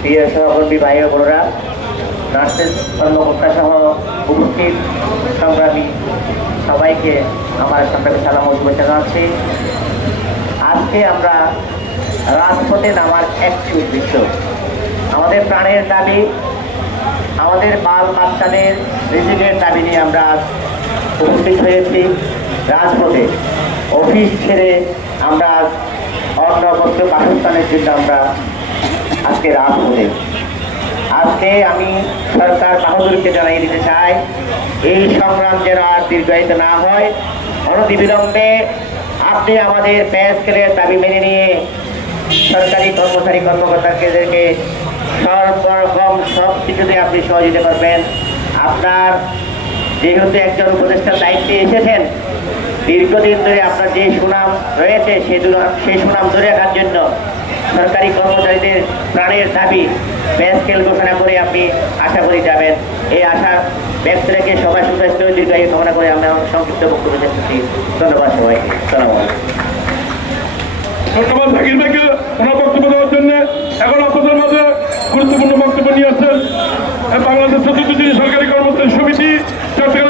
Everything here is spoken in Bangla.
প্রিয় সহকর্মী ভাই বোনেরা নার্সেস কর্মকর্তা সহ উপস্থিত সংগ্রামী সবাইকে আমার সংগ্রামী সালাম শুভেচ্ছা জানাচ্ছি। আজকে আমরা রাজপথে নামার একটি উদ্দেশ্য। আমাদের প্রাণের দাবি, আমাদের বাল বাচ্চাদের রিজিকের দাবি নিয়ে আমরা উপস্থিত হয়েছি রাজপথে। অফিস ছেড়ে আমরা আজ অন্নবস্ত বাসস্থানের জন্য আমরা আজকে রাজপথে আজকে আমি সরকার বাহাদুরকে জানিয়ে দিতে চাই, এই সংগ্রাম যেন আর দীর্ঘায়িত না হয়। অনতিবিলম্বে আপনি আমাদের প্যাস স্কেলের দাবি মেনে নিয়ে সরকারি কর্মচারী কর্মকর্তাদেরকে সর্বরকম সব কিছুতে আপনি সহযোগিতা করবেন। আপনার যেহেতু একজন উপদেষ্টার দায়িত্বে এসেছেন, দীর্ঘদিন ধরে আপনার যে সুনাম রয়েছে দুনা- সেই সুনাম ধরে রাখার জন্য সরকারি কর্মচারীদের প্রাণের দাবি স্কেল ঘোষণা করে আপনি আশা করি যাবেন। এই আশা ব্যক্ত রেখে সবাই সুস্বাস্থ্য দীর্ঘায়ু কামনা করে আমরা সংক্ষিপ্ত বক্তব্য শেষ করছি। ধন্যবাদ সবাইকে। সালাম ধন্যবাদ জাকির ভাইকে ওনার বক্তব্য দেওয়ার জন্য এখন আপনাদের মাঝে গুরুত্বপূর্ণ বক্তব্য নিয়ে আসছেন। বাংলাদেশ সরকারি কর্মচারী